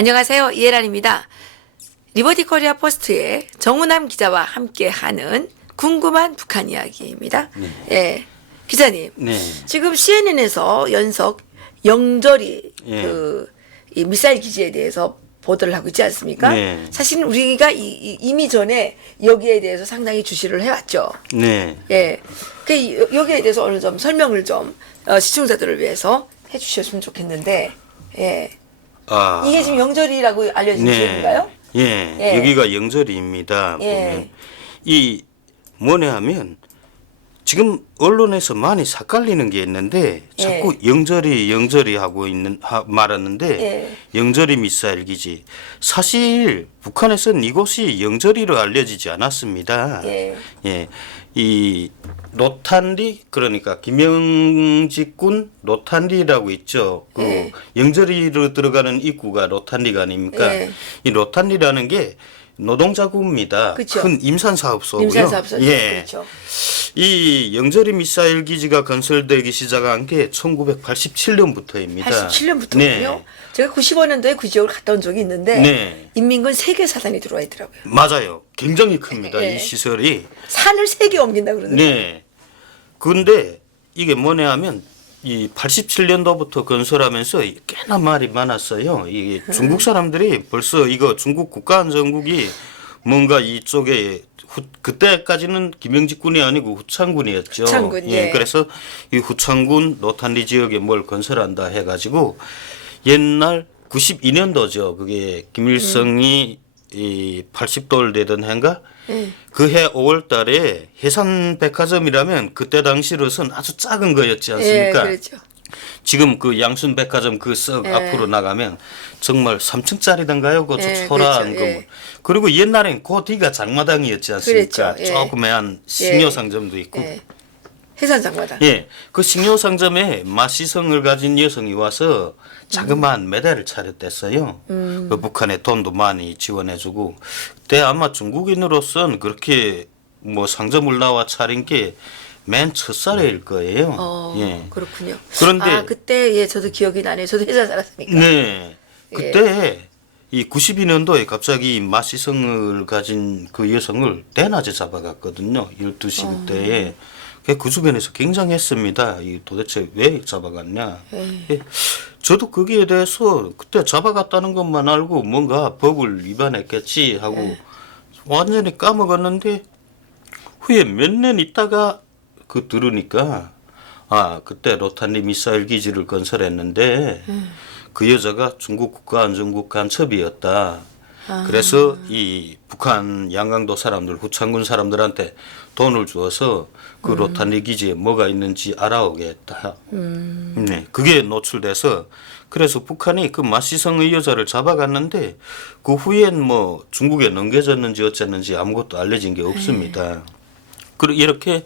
안녕하세요. 이혜란입니다. 리버티 코리아 포스트의 정우남 기자와 함께하는 궁금한 북한 이야기입니다. 네. 예, 기자님. 네. 지금 CNN에서 연속 영절이 예. 이 미사일 기지에 대해서 보도를 하고 있지 않습니까? 네. 사실 우리가 이미 전에 여기에 대해서 상당히 주시를 해왔죠. 네. 예. 여기에 대해서 어느 좀 설명을 좀 시청자들을 위해서 해주셨으면 좋겠는데, 예. 아. 이게 지금 영절이라고 알려진 지역인가요? 예. 예. 여기가 영절입니다. 예. 보면 이 뭐냐 하면 지금 언론에서 많이 삭갈리는 게 있는데 자꾸 영절이 하고 말하는데 예. 영절이 미사일 기지 사실 북한에서는 이곳이 영절이로 알려지지 않았습니다. 예. 예. 이 노탄리 그러니까 김영직군 노탄리라고 있죠. 그 예. 영절이로 들어가는 입구가 노탄리가 아닙니까? 예. 이 노탄리라는 게 노동자구입니다. 그쵸. 큰 임산사업소고요. 임산사업소. 예. 그렇죠. 이 영절이 미사일 기지가 건설되기 시작한 게 1987년부터입니다. 87년부터군요. 네. 제가 95년도에 그 지역을 갔다 온 적이 있는데 네. 인민군 3개 사단이 들어와 있더라고요. 맞아요. 굉장히 큽니다. 예. 이 시설이. 산을 3개 옮긴다 그러는데. 네. 근데 이게 뭐냐 하면 이 87년도부터 건설하면서 꽤나 말이 많았어요. 이게 중국 사람들이 벌써 이거 중국 국가안전국이 뭔가 이쪽에 그때까지는 김영직군이 아니고 후창군이었죠. 후창군, 예. 그래서 이 후창군 노탄리 지역에 뭘 건설한다 해가지고 옛날 92년도죠. 그게 김일성이 이 80돌 되던 해인가? 그 해 5월 달에 해산백화점이라면 그때 당시로선 아주 작은 거였지 않습니까? 예, 그렇죠. 지금 그 양순백화점 그 썩 예. 앞으로 나가면 정말 3층짜리던가요? 그 예, 초라한 그렇죠. 건물. 예. 그리고 옛날엔 그 뒤가 장마당이었지 않습니까? 그렇죠. 예. 조그매한 식료상점도 있고. 예. 해산장마다. 예, 그 식료상점에 마시성을 가진 여성이 와서 자그마한 메달을 차렸댔어요. 그 북한에 돈도 많이 지원해주고 그때 아마 중국인으로선 그렇게 뭐 상점을 나와 차린 게 맨 첫사례일 거예요. 예. 그렇군요. 그런데 그때 예, 저도 기억이 나네요. 저도 회사 살았으니까. 네, 그때 이 92년도에 갑자기 마시성을 가진 그 여성을 대낮에 잡아갔거든요. 12시부터에. 그 주변에서 굉장했습니다. 이 도대체 왜 잡아갔냐. 예. 저도 거기에 대해서 그때 잡아갔다는 것만 알고 뭔가 법을 위반했겠지 하고 완전히 까먹었는데 후에 몇 년 있다가 그 들으니까 아 그때 로탄리 미사일 기지를 건설했는데 그 여자가 중국 국가안전국 간첩이었다. 그래서 이 북한 양강도 사람들 후창군 사람들한테 돈을 주어서 그 로탄리 기지에 뭐가 있는지 알아오게 했다. 네, 그게 노출돼서 그래서 북한이 그 마시성의 여자를 잡아갔는데 그 후엔 뭐 중국에 넘겨졌는지 어쨌는지 아무것도 알려진 게 없습니다. 그리고 이렇게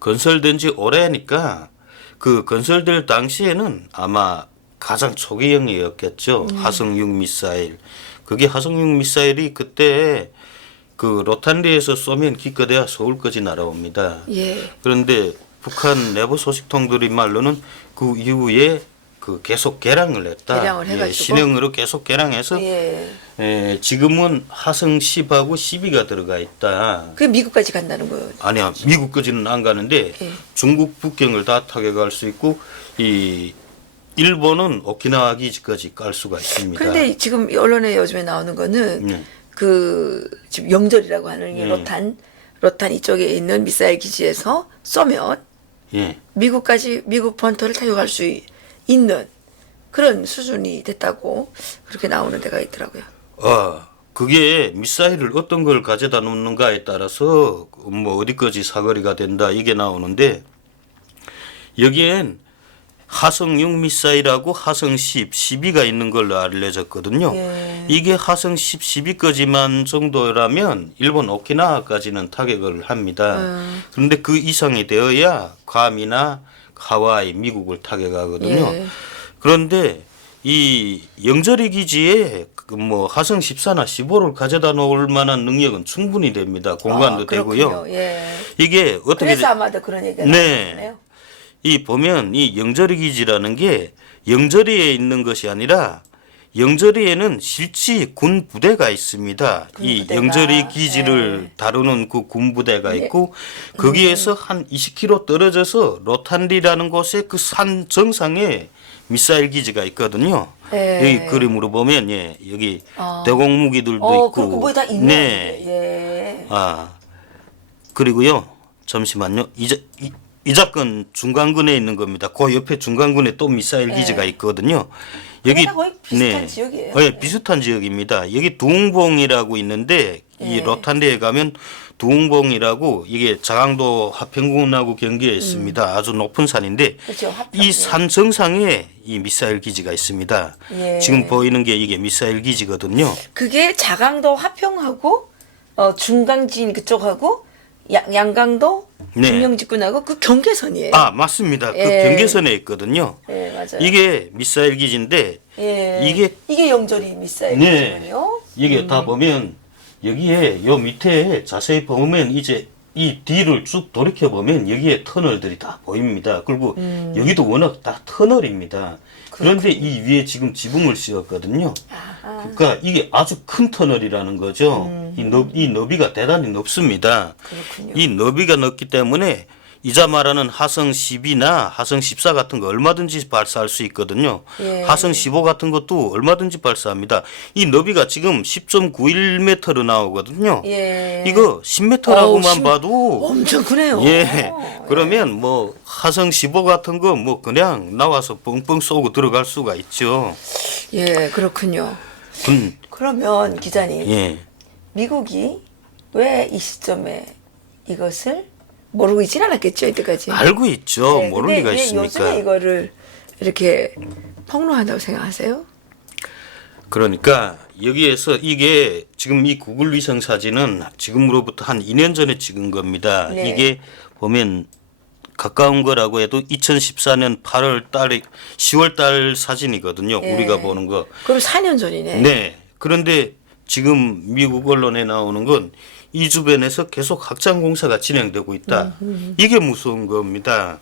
건설된 지 오래니까 그 건설될 당시에는 아마 가장 초기형이었겠죠. 화성6 미사일. 그게 화성6 미사일이 그때 그 로탄리에서 쏘면 기껏해야 서울까지 날아옵니다. 예. 그런데 북한 내부 소식통들이 말로는 그 이후에 그 계속 개량을 했다. 개량을 해가지고. 신형으로 계속 개량해서 지금은 화성 10하고 12가 들어가 있다. 그게 미국까지 간다는 거예요. 아니야, 미국까지는 안 가는데 중국 북경을 다 타격할 수 있고 이 일본은 오키나와 기지까지 깔 수가 있습니다. 그런데 지금 언론에 요즘에 나오는 거는 그 지금 영절이라고 하는 이 로탄 이쪽에 있는 미사일 기지에서 쏘면 미국 본토를 타격할 수 있는 그런 수준이 됐다고 그렇게 나오는 데가 있더라고요. 그게 미사일을 어떤 걸 가져다 놓는가에 따라서 뭐 어디까지 사거리가 된다 이게 나오는데 여기엔 화성6 미사일하고 화성10, 12가 있는 걸로 알려졌거든요. 이게 화성10, 12까지만 정도라면 일본 오키나와까지는 타격을 합니다. 그런데 그 이상이 되어야 괌이나 하와이, 미국을 타격하거든요. 그런데 이 영절이 기지에 뭐 화성 14나 15를 가져다 놓을 만한 능력은 충분히 됩니다. 공간도 되고요. 이게 어떻게 그래서 아마도 그런 얘기가 나오네요. 이 보면 이 영절이 기지라는 게 영절이에 있는 것이 아니라 영저리에는 실지 군 부대가 있습니다. 군 이 부대가, 영저리 기지를 다루는 그 군 부대가 있고 거기에서 한 20km 떨어져서 로탄리라는 곳에 그 산 정상에 미사일 기지가 있거든요. 여기 그림으로 보면 예, 여기 대공무기들도 있고 그리고 뭐 다 있네. 네. 예. 그리고요. 잠시만요. 이자권 중간군에 있는 겁니다. 그 옆에 중간군에 또 미사일 기지가 있거든요. 여기 거의 비슷한 지역이에요. 네, 비슷한 지역입니다. 여기 두흥봉이라고 있는데 이 로탄리에 가면 두흥봉이라고 이게 자강도 화평군하고 경계에 있습니다. 아주 높은 산인데 그렇죠. 화평. 이 산 정상에 이 미사일 기지가 있습니다. 예. 지금 보이는 게 이게 미사일 기지거든요. 그게 자강도 화평하고 중강진 그쪽하고 양강도 네. 중령직군하고 그 경계선이에요. 맞습니다. 그 예. 경계선에 있거든요. 예, 맞아요. 이게 미사일 기지인데 이게 영저리 미사일 네. 기지예요. 이게 다 보면 여기에 요 밑에 자세히 보면 이제 이 뒤를 쭉 돌이켜 보면 여기에 터널들이 다 보입니다. 그리고 여기도 워낙 다 터널입니다. 그런데 이 위에 지금 지붕을 씌웠거든요. 그러니까 이게 아주 큰 터널이라는 거죠. 이 너비가 대단히 높습니다. 그렇군요. 이 너비가 높기 때문에 이자 말하는 하성 10이나 하성 14 같은 거 얼마든지 발사할 수 있거든요. 예. 하성 15 같은 것도 얼마든지 발사합니다. 이 너비가 지금 10.91m로 나오거든요. 예. 이거 10m라고만 봐도 엄청 크네요. 예. 그러면 뭐 하성 15 같은 거 뭐 그냥 나와서 뻥뻥 쏘고 들어갈 수가 있죠. 예, 그렇군요. 그러면 기자님, 예. 미국이 왜 이 시점에 이것을 모르고 있진 않았겠죠, 이때까지. 알고 있죠. 네, 모를 근데 리가 왜 있습니까? 요즘에 이거를 이렇게 폭로한다고 생각하세요? 그러니까 여기에서 이게 지금 이 구글 위성 사진은 지금으로부터 한 2년 전에 찍은 겁니다. 네. 이게 보면 가까운 거라고 해도 2014년 8월 달에 10월 달 사진이거든요. 예. 우리가 보는 거. 그럼 4년 전이네. 네. 그런데 지금 미국 언론에 나오는 건 이 주변에서 계속 확장 공사가 진행되고 있다. 이게 무서운 겁니다.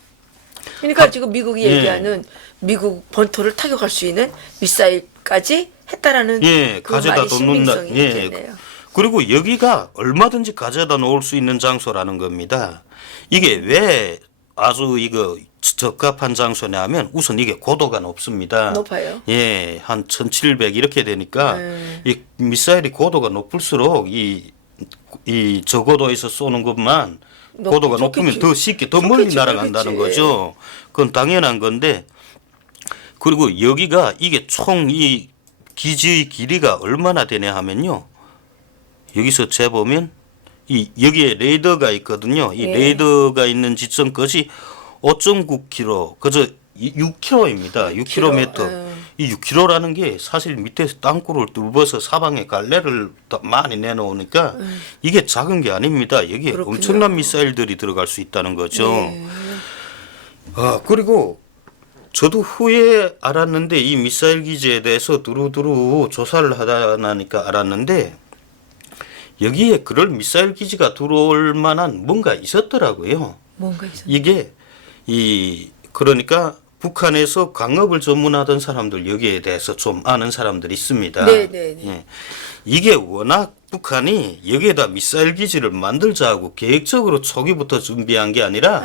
그러니까 지금 미국이 예. 얘기하는 미국 본토를 타격할 수 있는 미사일까지 했다라는 예, 그 가져다 말이 놓는다. 신빙성이 예. 있겠네요. 그리고 여기가 얼마든지 가져다 놓을 수 있는 장소라는 겁니다. 이게 왜 아주 이거 적합한 장소냐 하면 우선 이게 고도가 높습니다. 높아요? 예, 한 1700 이렇게 되니까 이 미사일이 고도가 높을수록 이 저고도에서 쏘는 것만 고도가 높으면 좋겠지. 더 쉽게 더 멀리 좋겠지, 날아간다는 그렇겠지. 거죠. 그건 당연한 건데 그리고 여기가 이게 총 이 기지의 길이가 얼마나 되냐 하면요. 여기서 재보면 여기에 레이더가 있거든요. 이 예. 레이더가 있는 지점까지 5.9km, 그저 6km입니다. 6km. 이 6km라는 게 사실 밑에서 땅굴을 뚫어서 사방에 갈래를 더 많이 내놓으니까 이게 작은 게 아닙니다. 여기에 그렇군요. 엄청난 미사일들이 들어갈 수 있다는 거죠. 네. 그리고 저도 후에 알았는데 이 미사일 기지에 대해서 두루두루 조사를 하다 나니까 알았는데 여기에 그럴 미사일 기지가 들어올 만한 뭔가 있었더라고요. 뭔가 있었 이게 그러니까 북한에서 광업을 전문하던 사람들 여기에 대해서 좀 아는 사람들이 있습니다. 네네네. 예. 이게 워낙 북한이 여기에다 미사일 기지를 만들자 하고 계획적으로 초기부터 준비한 게 아니라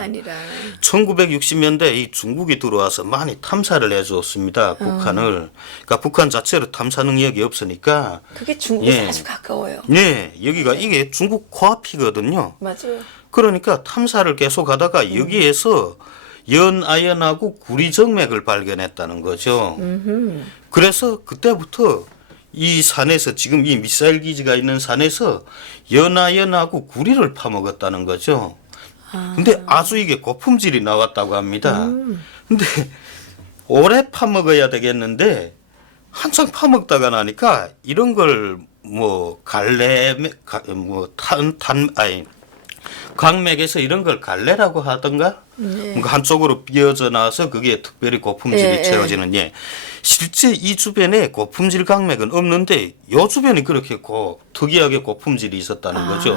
1960년대 이 중국이 들어와서 많이 탐사를 해줬습니다. 북한을. 그러니까 북한 자체로 탐사 능력이 없으니까. 그게 중국에서 예. 아주 가까워요. 네, 여기가 이게 중국 코앞이거든요. 맞아요. 그러니까 탐사를 계속 하다가 여기에서 연아연하고 구리 정맥을 발견했다는 거죠. 그래서 그때부터 이 산에서 지금 이 미사일 기지가 있는 산에서 연아연하고 구리를 파먹었다는 거죠. 근데 아주 이게 고품질이 나왔다고 합니다. 근데 오래 파먹어야 되겠는데 한창 파먹다가 나니까 이런 걸 뭐 강맥에서 이런 걸 갈래라고 하던가 뭔가 한쪽으로 삐어져 나와서 그게 특별히 고품질이 채워지는 실제 이 주변에 고품질 강맥은 없는데 요 주변이 그렇게 특이하게 고품질이 있었다는 거죠.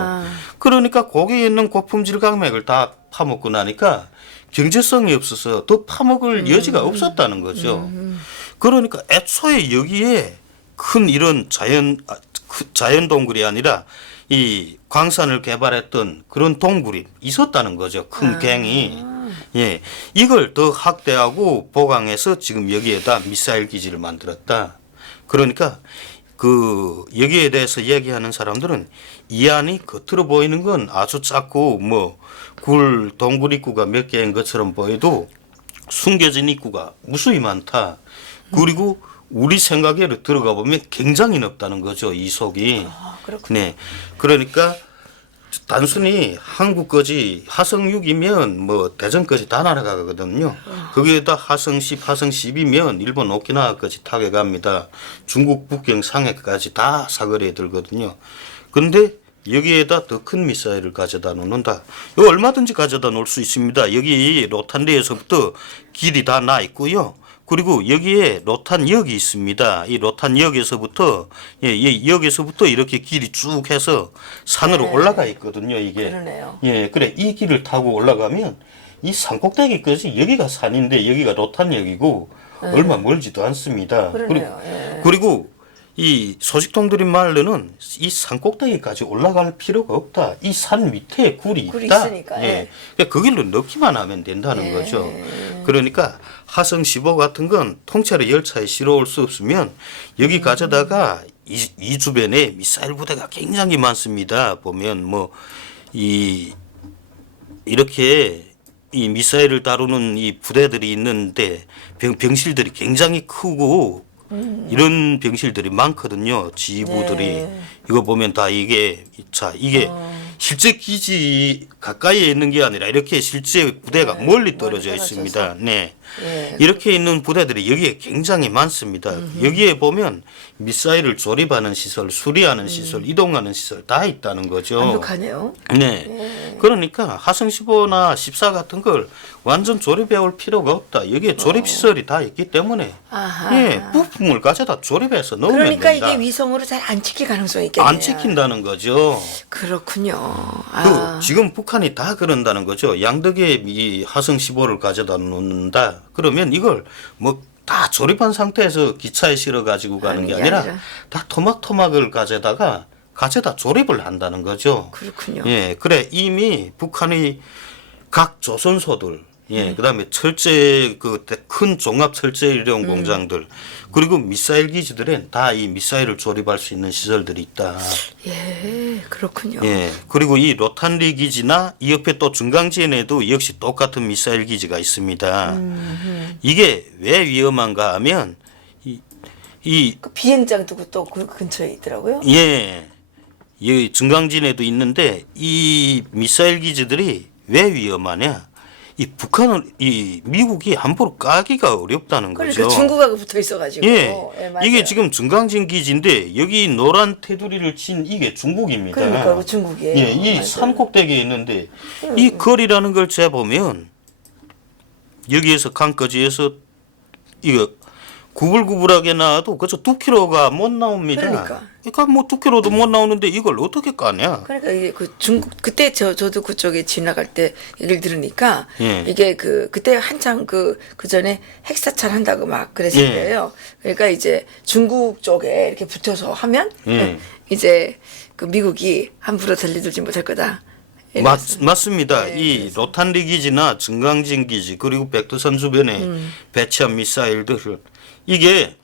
그러니까 거기에 있는 고품질 강맥을 다 파먹고 나니까 경제성이 없어서 더 파먹을 여지가 없었다는 거죠. 그러니까 애초에 여기에 큰 이런 자연 동굴이 아니라 이 광산을 개발했던 그런 동굴이 있었다는 거죠. 큰 갱이. 예. 이걸 더 확대하고 보강해서 지금 여기에다 미사일 기지를 만들었다. 그러니까 그 여기에 대해서 얘기하는 사람들은 이 안이 겉으로 보이는 건 아주 작고 뭐 굴 동굴 입구가 몇 개인 것처럼 보여도 숨겨진 입구가 무수히 많다. 그리고 우리 생각에로 들어가 보면 굉장히 넓다는 거죠. 이 속이. 아, 그렇군요. 네. 그러니까 단순히 한국 거지 화성 6이면 뭐 대전까지 다 날아가거든요. 거기에다 화성 10, 화성 10이면 일본 오키나와까지 타게 갑니다. 중국 북경 상해까지 다 사거리에 들거든요. 근데 여기에다 더 큰 미사일을 가져다 놓는다. 이거 얼마든지 가져다 놓을 수 있습니다. 여기 로탄리에서부터 길이 다 나 있고요. 그리고 여기에 로탄역이 있습니다. 이 로탄역에서부터 역에서부터 이렇게 길이 쭉 해서 산으로 네. 올라가 있거든요. 이게. 그러네요. 예, 그래 이 길을 타고 올라가면 이 산꼭대기까지 여기가 산인데 여기가 로탄역이고 얼마 멀지도 않습니다. 그러네요. 예. 그리고 이 소식통들이 말로는 이 산꼭대기까지 올라갈 필요가 없다. 이 산 밑에 굴이 굴이 있다. 있으니까, 예. 그러니까 그 길로 넣기만 하면 된다는 거죠. 그러니까 화성 15 같은 건 통째로 열차에 실어올 수 없으면 여기 가져다가 이 주변에 미사일 부대가 굉장히 많습니다. 보면 뭐 이렇게 이 미사일을 다루는 이 부대들이 있는데 병실들이 굉장히 크고 이런 병실들이 많거든요. 지휘부들이. 네. 이거 보면 다 이게 실제 기지 가까이에 있는 게 아니라 이렇게 실제 부대가 멀리 떨어져 있습니다. 네. 예. 이렇게 있는 부대들이 여기에 굉장히 많습니다. 여기에 보면 미사일을 조립하는 시설, 수리하는 시설, 이동하는 시설 다 있다는 거죠. 완벽하네요. 네. 그러니까 화성 15나 14 같은 걸 완전 조립해 올 필요가 없다. 여기에 조립 시설이 다 있기 때문에 아하. 예, 부품을 가져다 조립해서 넣으면 그러니까 된다. 이게 위성으로 잘 안 찍힐 가능성이 있겠네요. 안 찍힌다는 거죠. 그렇군요. 그 지금 북한이 다 그런다는 거죠. 양덕에 이 화성 15를 가져다 놓는다. 그러면 이걸 뭐 다 조립한 상태에서 기차에 실어 가지고 가는 게 아니라 다 토막토막을 가져다 조립을 한다는 거죠. 그렇군요. 예, 그래 이미 북한의 각 조선소들, 예, 그다음에 철제 그 큰 종합 철제 일용 공장들 그리고 미사일 기지들엔 다 이 미사일을 조립할 수 있는 시설들이 있다. 예, 그렇군요. 예, 그리고 이 로탄리 기지나 이 옆에 또 중강지에도 역시 똑같은 미사일 기지가 있습니다. 이게 왜 위험한가 하면 그 비행장도 또 그 근처에 있더라고요. 예, 이 중강진에도 있는데 이 미사일 기지들이 왜 위험하냐? 이 미국이 함부로 까기가 어렵다는 그러니까 거죠. 중국하고 붙어 있어가지고. 예, 맞아요. 이게 지금 중강진 기지인데 여기 노란 테두리를 친 이게 중국입니다. 그러니까 그 중국이에요. 예, 이 맞아요. 산 꼭대기에 있는데 이 거리라는 걸 재보면 여기에서 강거지에서 이거 구불구불하게 나와도 그저 2km가 못 나옵니다. 그러니까 뭐 2km도 못 나오는데 이걸 어떻게 까냐? 그러니까 이게 그 중국 그때 저도 그쪽에 지나갈 때 얘기를 들으니까 예. 이게 그때 한창 그 전에 핵사찰 한다고 막 그랬을 예. 때예요. 그러니까 이제 중국 쪽에 이렇게 붙어서 하면 예. 이제 그 미국이 함부로 달리들지 못할 거다. 맞습니다. 네, 이 그래서. 로탄리 기지나 증강진 기지 그리고 백두산 주변에 배치한 미사일들 이게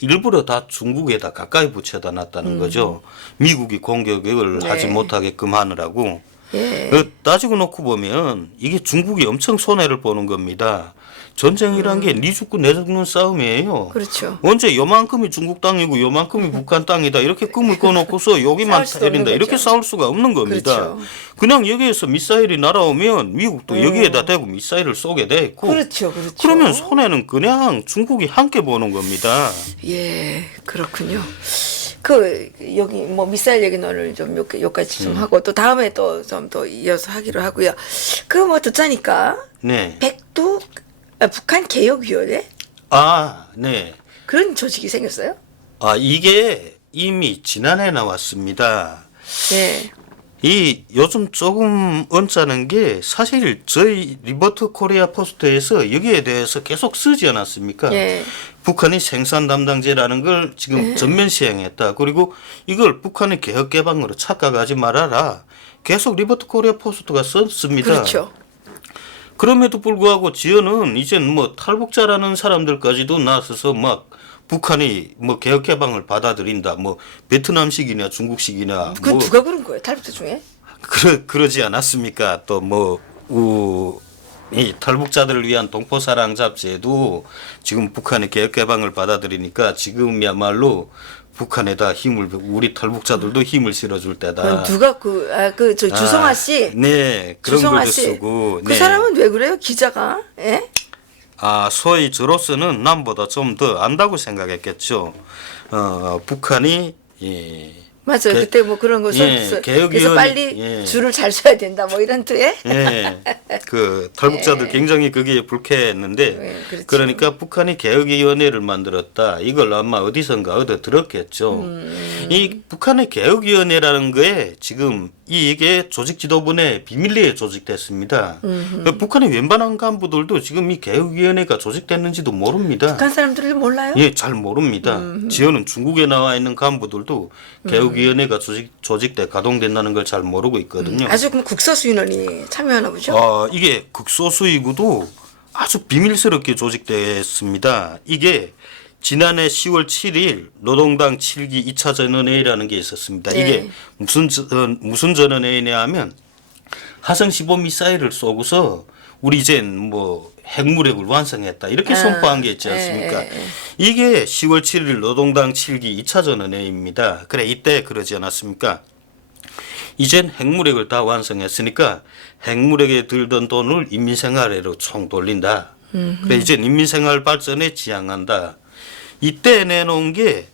일부러 다 중국에다 가까이 붙여다 놨다는 거죠. 미국이 공격을 네. 하지 못하게끔 하느라고. 예. 따지고 놓고 보면 이게 중국이 엄청 손해를 보는 겁니다. 전쟁이란 게 네 죽고 내 죽는 싸움이에요. 그렇죠. 언제 요만큼이 중국 땅이고 요만큼이 북한 땅이다 이렇게 금을 꺼놓고서 여기만 싸울 수도 없는 때린다 이렇게 거죠. 싸울 수가 없는 겁니다. 그렇죠. 그냥 여기에서 미사일이 날아오면 미국도 여기에다 대고 미사일을 쏘게 돼 있고 그렇죠. 그렇죠. 그러면 손해는 그냥 중국이 함께 보는 겁니다. 예, 그렇군요. 그 여기 뭐 미사일 얘기는 오늘 좀 몇 가지 좀 하고 또 다음에 또 좀 더 이어서 하기로 하고요. 그 뭐 듣자니까 네. 북한 개혁위원회 네. 그런 조직이 생겼어요? 이게 이미 지난해 나왔습니다. 네. 이 요즘 조금 언짢은 게 사실 저희 리버트 코리아 포스트에서 여기에 대해서 계속 쓰지 않았습니까? 예. 북한이 생산 담당제라는 걸 지금 전면 시행했다. 그리고 이걸 북한의 개혁 개방으로 착각하지 말아라. 계속 리버트 코리아 포스트가 썼습니다. 그렇죠. 그럼에도 불구하고 지연은 이젠 뭐 탈북자라는 사람들까지도 나서서 막 북한이 뭐 개혁 개방을 받아들인다. 뭐 베트남식이냐 중국식이냐 그 뭐 누가 그런 거예요? 탈북자 중에? 그러지 않았습니까? 또 뭐 이 탈북자들을 위한 동포사랑 잡지에도 지금 북한의 개혁 개방을 받아들이니까 지금이야말로 북한에다 힘을 우리 탈북자들도 힘을 실어줄 때다. 그건 누가 저 주성아 씨? 네, 그런 주성아 글도 씨. 쓰고. 그 네. 사람은 왜 그래요? 기자가? 예? 소위 저로서는 남보다 좀 더 안다고 생각했겠죠. 북한이 맞아요. 그때 뭐 그런 거 예, 그래서 빨리 예. 줄을 잘 서야 된다. 뭐 이런 뜻에. 예, 그 탈북자들 굉장히 그게 불쾌했는데 예, 그렇죠. 그러니까 북한이 개혁위원회를 만들었다. 이걸 아마 어디선가 얻어 들었겠죠. 이 북한의 개혁위원회라는 거에 지금 이게 조직 지도부 내 비밀리에 조직됐습니다. 북한의 웬만한 간부들도 지금 이 개혁위원회가 조직됐는지도 모릅니다. 북한 사람들을 몰라요? 예, 잘 모릅니다. 지어는 중국에 나와 있는 간부들도 개혁위원회가 조직돼 가동된다는 걸 잘 모르고 있거든요. 아주 그럼 국서수 인원이 참여하나 보죠? 이게 극소수이고도 아주 비밀스럽게 조직됐습니다. 이게 지난해 10월 7일 노동당 7기 2차 전원회의라는 게 있었습니다. 네. 이게 무슨 전원회의냐 하면 화성 15 미사일을 쏘고서 우리 이젠 뭐 핵무력을 완성했다 이렇게 선포한 게 있지 않습니까? 이게 10월 7일 노동당 7기 2차 전원회의입니다. 그래 이때 그러지 않았습니까? 이젠 핵무력을 다 완성했으니까 핵무력에 들던 돈을 인민생활에로 총 돌린다. 그래 이젠 인민생활 발전에 지향한다. 이때 내놓은 게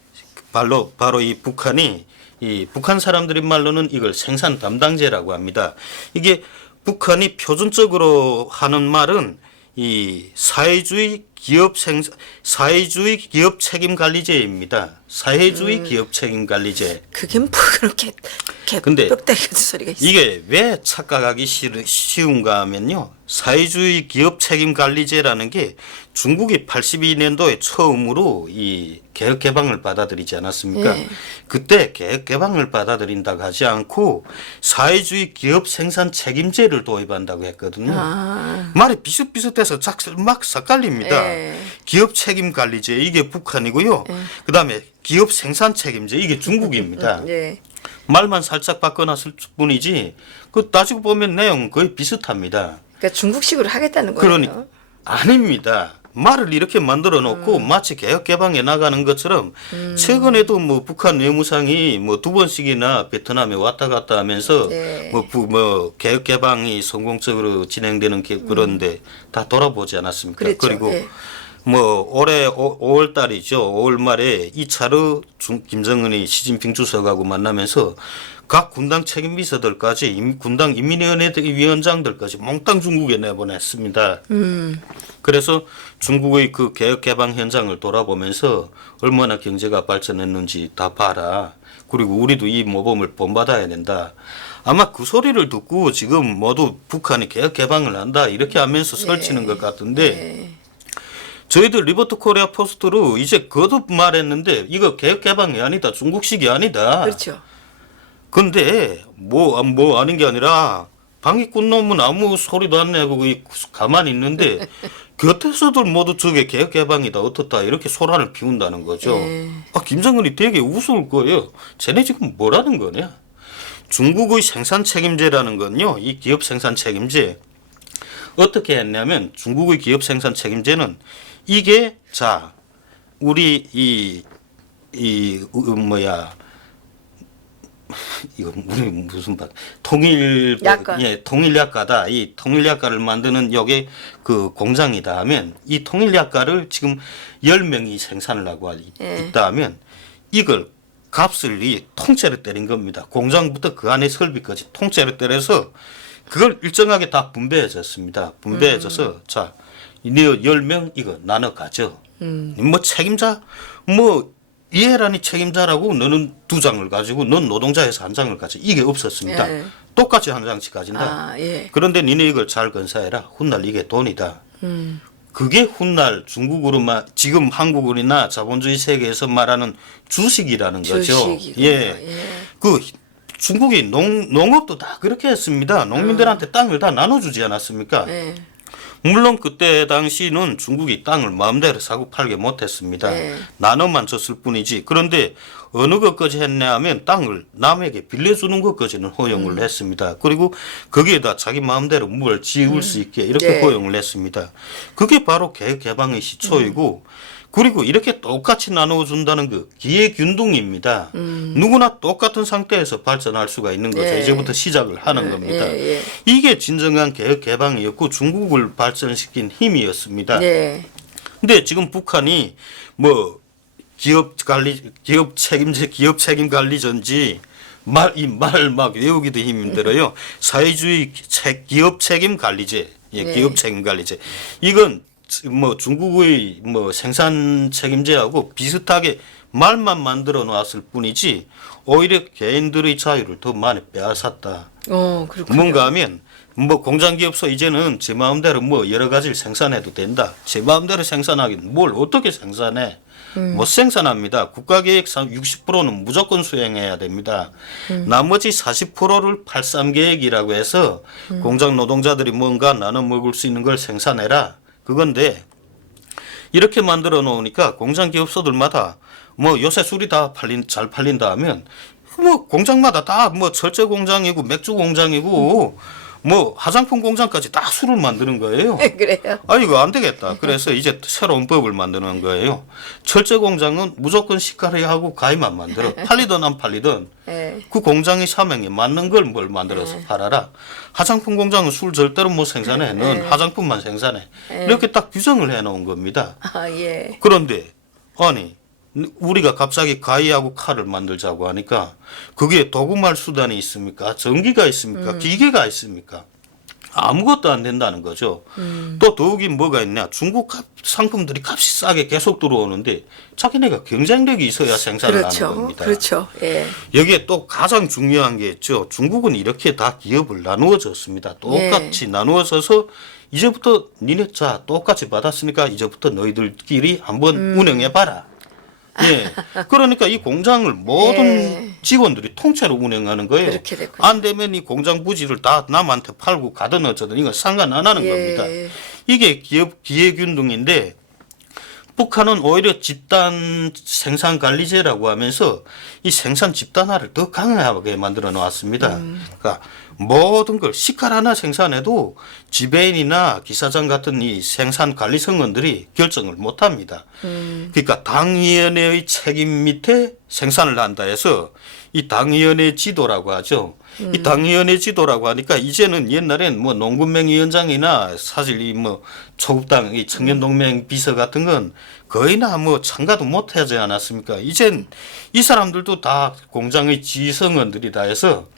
바로 이 북한이 이 북한 사람들의 말로는 이걸 생산 담당제라고 합니다. 이게 북한이 표준적으로 하는 말은 이 사회주의 기업 책임 관리제입니다. 사회주의 기업 책임 관리제. 그게 뭐 그렇게 근데 뻑대기 소리가 있어요. 이게 왜 착각하기 쉬운가 하면요. 사회주의 기업 책임 관리제라는 게 중국이 82년도에 처음으로 이 개혁 개방을 받아들이지 않았습니까? 예. 그때 개혁 개방을 받아들인다고 하지 않고 사회주의 기업 생산 책임제를 도입한다고 했거든요. 말이 비슷비슷해서 막 삭갈립니다. 예. 기업 책임 관리제 이게 북한이고요. 그다음에 기업 생산 책임제 이게 중국입니다. 예. 말만 살짝 바꿔놨을 뿐이지 그 따지고 보면 내용 거의 비슷합니다. 그러니까 중국식으로 하겠다는 거예요. 그러니 아닙니다. 말을 이렇게 만들어 놓고 마치 개혁 개방에 나가는 것처럼 최근에도 뭐 북한 외무상이 뭐 2번씩이나 베트남에 왔다 갔다 하면서 네. 뭐 개혁 개방이 성공적으로 진행되는 그런데 다 돌아보지 않았습니까? 그랬죠. 그리고 예. 뭐 올해 5월 달이죠. 5월 말에 2차로 김정은이 시진핑 주석하고 만나면서 각 군당 책임비서들까지 군당 인민위원회 위원장들까지 몽땅 중국에 내보냈습니다. 그래서 중국의 그 개혁 개방 현장을 돌아보면서 얼마나 경제가 발전했는지 다 봐라. 그리고 우리도 이 모범을 본받아야 된다. 아마 그 소리를 듣고 지금 모두 북한이 개혁 개방을 한다 이렇게 하면서 설치는 것 같은데 저희들 리버트 코리아 포스트로 이제 거듭 말했는데 이거 개혁 개방이 아니다. 중국식이 아니다. 그렇죠. 근데 뭐 아닌 게 아니라 방위꾼 놈은 아무 소리도 안 내고 가만히 있는데 곁에서들 모두 저게 개혁 개방이다 어떻다 이렇게 소란을 피운다는 거죠. 김정은이 되게 우스울 거예요. 쟤네 지금 뭐라는 거냐? 중국의 생산 책임제라는 건요. 이 기업 생산 책임제 어떻게 했냐면 중국의 기업 생산 책임제는 이게 자 우리 이거 무슨 약가. 통일약가다. 이 통일약가를 만드는 여기 그 공장이다 하면 이 통일약가를 지금 10명이 생산을 하고 있다 하면 이걸 값을 이 통째로 때린 겁니다. 공장부터 그 안에 설비까지 통째로 때려서 그걸 일정하게 다 분배해줬습니다. 분배해줘서 자, 네 10명 이거 나눠 가져. 뭐 책임자 뭐 이해란이 책임자라고 너는 2장을 가지고 넌 노동자에서 1장을 가지. 이게 없었습니다. 예. 똑같이 1장씩 가진다. 아, 예. 그런데 니네 이걸 잘 건사해라. 훗날 이게 돈이다. 그게 훗날 중국으로만 지금 한국이나 자본주의 세계에서 말하는 주식이라는 거죠. 주식이구나. 예. 예. 그 중국이 농업도 다 그렇게 했습니다. 농민들한테 땅을 다 나눠주지 않았습니까? 예. 물론 그때 당시는 중국이 땅을 마음대로 사고 팔게 못했습니다. 네. 나눠만 줬을 뿐이지. 그런데 어느 것까지 했냐 하면 땅을 남에게 빌려주는 것까지는 허용을 했습니다. 그리고 거기에다 자기 마음대로 뭘 지을 수 있게 이렇게 네. 허용을 했습니다. 그게 바로 개혁개방의 시초이고 그리고 이렇게 똑같이 나눠준다는 그 기회균등입니다. 누구나 똑같은 상태에서 발전할 수가 있는 거죠. 예. 이제부터 시작을 하는 겁니다. 예. 이게 진정한 개혁개방이었고 중국을 발전시킨 힘이었습니다. 예. 근데 지금 북한이 뭐 기업 책임 관리전지 말을 막 외우기도 힘들어요. 사회주의 기업 책임 관리제, 네. 기업 책임 관리제. 이건 뭐 중국의 뭐 생산 책임제하고 비슷하게 말만 만들어 놨을 뿐이지 오히려 개인들의 자유를 더 많이 빼앗았다. 그렇군요. 뭔가 하면 뭐 공장기업소 이제는 제 마음대로 뭐 여러 가지를 생산해도 된다. 제 마음대로 생산하긴 뭘 어떻게 생산해? 못 생산합니다. 국가계획 60%는 무조건 수행해야 됩니다. 나머지 40%를 83계획이라고 해서 공장 노동자들이 뭔가 나눠 먹을 수 있는 걸 생산해라. 그건데 이렇게 만들어 놓으니까 공장 기업소들마다 뭐 요새 술이 다 잘 팔린다 하면 뭐 공장마다 다 뭐 철제 공장이고 맥주 공장이고 뭐 화장품 공장까지 다 술을 만드는 거예요. 그래요. 아 이거 안 되겠다. 그래서 이제 새로운 법을 만드는 거예요. 철제 공장은 무조건 시가리하고 가위만 만들어. 팔리든 안 팔리든 예. 그 공장의 사명에 맞는 걸 뭘 만들어서 팔아라. 화장품 공장은 술 절대로 못 생산해. 넌 화장품만 생산해. 이렇게 딱 규정을 해놓은 겁니다. 아, 예. 그런데 아니 우리가 갑자기 가위하고 칼을 만들자고 하니까 거기에 도구말 수단이 있습니까? 전기가 있습니까? 기계가 있습니까? 아무것도 안 된다는 거죠. 또 더욱이 뭐가 있냐? 중국 상품들이 값이 싸게 계속 들어오는데 자기네가 경쟁력이 있어야 생산을 그렇죠. 하는 겁니다. 그렇죠. 예. 여기에 또 가장 중요한 게 있죠. 중국은 이렇게 다 기업을 나누어 줬습니다. 똑같이 나누어 져서 이제부터 니네 자 똑같이 받았으니까 이제부터 너희들끼리 한번 운영해 봐라. 예. 그러니까 이 공장을 모든 예. 직원들이 통째로 운영하는 거예요. 그렇게 됐군요. 안 되면 이 공장 부지를 다 남한테 팔고 가든 어쩌든 이건 상관 안 하는 예. 겁니다. 이게 기업 기회균등인데 북한은 오히려 집단 생산 관리제라고 하면서 이 생산 집단화를 더 강하게 만들어 놓았습니다. 그러니까 모든 걸 식칼 하나 생산해도 지배인이나 기사장 같은 이 생산 관리 성원들이 결정을 못 합니다. 그러니까 당위원회의 책임 밑에 생산을 한다 해서 이 당위원회 지도라고 하죠. 이 당위원회 지도라고 하니까 이제는 옛날엔 뭐 농군맹위원장이나 사실 이 뭐 초급당 이 청년동맹 비서 같은 건 거의나 뭐 참가도 못 하지 않았습니까? 이젠 이 사람들도 다 공장의 지성원들이다 해서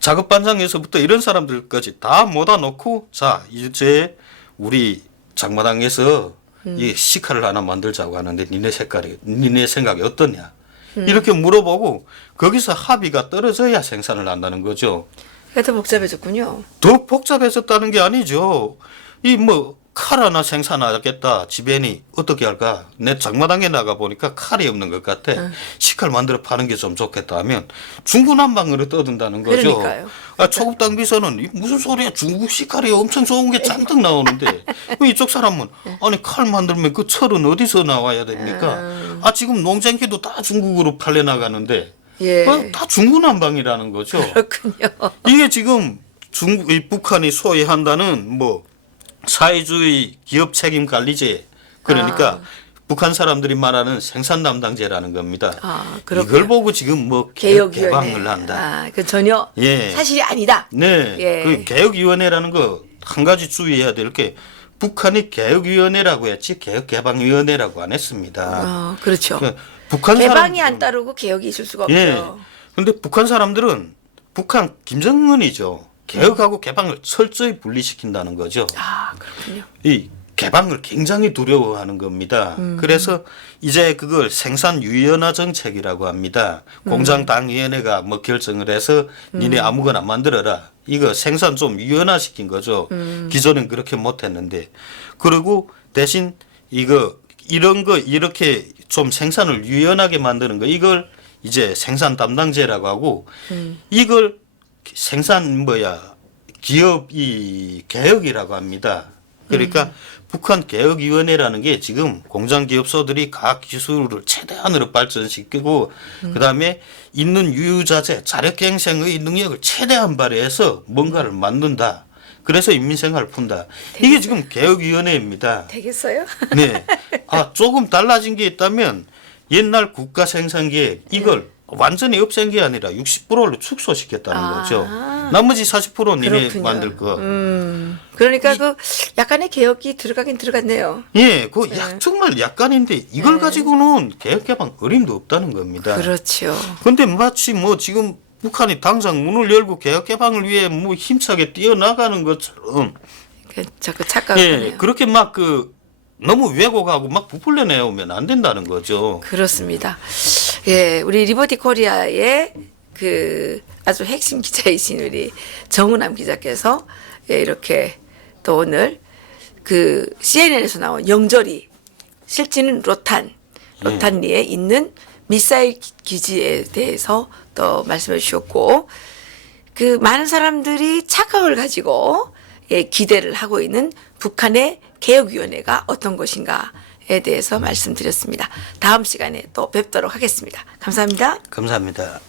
작업반장에서부터 이런 사람들까지 다 모아 놓고 자 이제 우리 장마당에서 이 식칼을 하나 만들자고 하는데 니네 생각이 어떠냐? 이렇게 물어보고 거기서 합의가 떨어져야 생산을 한다는 거죠. 더 복잡해졌군요. 더 복잡해졌다는 게 아니죠. 이 뭐 칼 하나 생산하겠다. 지배인이 어떻게 할까? 내 장마당에 나가 보니까 칼이 없는 것 같아. 식칼 만들어 파는 게 좀 좋겠다 하면 중구난방으로 떠든다는 거죠. 그러니까요. 초급당 비서는 무슨 소리야? 중국 식칼이 엄청 좋은 게 잔뜩 나오는데 이쪽 사람은 아니 칼 만들면 그 철은 어디서 나와야 됩니까? 지금 농장기도 다 중국으로 팔려 나가는데 예. 다 중구난방이라는 거죠. 그렇군요. 이게 지금 이 북한이 소위 한다는 뭐 사회주의 기업 책임 관리제 그러니까 북한 사람들이 말하는 생산 담당제라는 겁니다. 그렇군요. 이걸 보고 지금 뭐 개방을 한다. 그 전혀 예. 사실이 아니다. 네. 예. 그 개혁위원회라는 거 한 가지 주의해야 될 게 북한이 개혁위원회라고 했지 개혁개방위원회라고 안 했습니다. 그렇죠. 그러니까 북한 개방이 사람들은- 안 따르고 개혁이 있을 수가 없죠. 예. 근데 북한 사람들은 북한 김정은이죠. 개혁하고 개방을 철저히 분리시킨다는 거죠. 그렇군요. 이 개방을 굉장히 두려워하는 겁니다. 그래서 이제 그걸 생산 유연화 정책이라고 합니다. 공장 당위원회가 뭐 결정을 해서 니네 아무거나 만들어라. 이거 생산 좀 유연화시킨 거죠. 기존엔 그렇게 못했는데. 그리고 대신 이런 거 이렇게 좀 생산을 유연하게 만드는 거 이걸 이제 생산 담당제라고 하고 이걸 생산 기업이 개혁이라고 합니다. 그러니까 북한 개혁위원회라는 게 지금 공장 기업소들이 과학 기술을 최대한으로 발전시키고 그다음에 있는 유유자재 자력갱생의 능력을 최대한 발휘해서 뭔가를 만든다. 그래서 인민생활을 푼다. 이게 지금 개혁위원회입니다. 되겠어요? 네. 조금 달라진 게 있다면 옛날 국가 생산계획 이걸 완전히 없앤 게 아니라 60%로 축소시켰다는 거죠. 나머지 40%는 니네 그렇군요. 만들 거. 그러니까 그 약간의 개혁이 들어가긴 들어갔네요. 예, 정말 약간인데 이걸 가지고는 개혁 개방 어림도 없다는 겁니다. 그렇죠. 근데 마치 뭐 지금 북한이 당장 문을 열고 개혁 개방을 위해 뭐 힘차게 뛰어나가는 것처럼 자꾸 착각을 예, 하네요. 그렇게 막 너무 왜곡하고 막 부풀려 내오면 안 된다는 거죠. 그렇습니다. 예, 우리 리버티 코리아의 그 아주 핵심 기자이신 우리 정은남 기자께서 예, 이렇게 또 오늘 그 CNN에서 나온 영절이 실지는 로탄리에 있는 미사일 기지에 대해서 또 말씀해 주셨고 그 많은 사람들이 착각을 가지고 예, 기대를 하고 있는 북한의 개혁위원회가 어떤 것인가에 대해서 말씀드렸습니다. 다음 시간에 또 뵙도록 하겠습니다. 감사합니다. 감사합니다.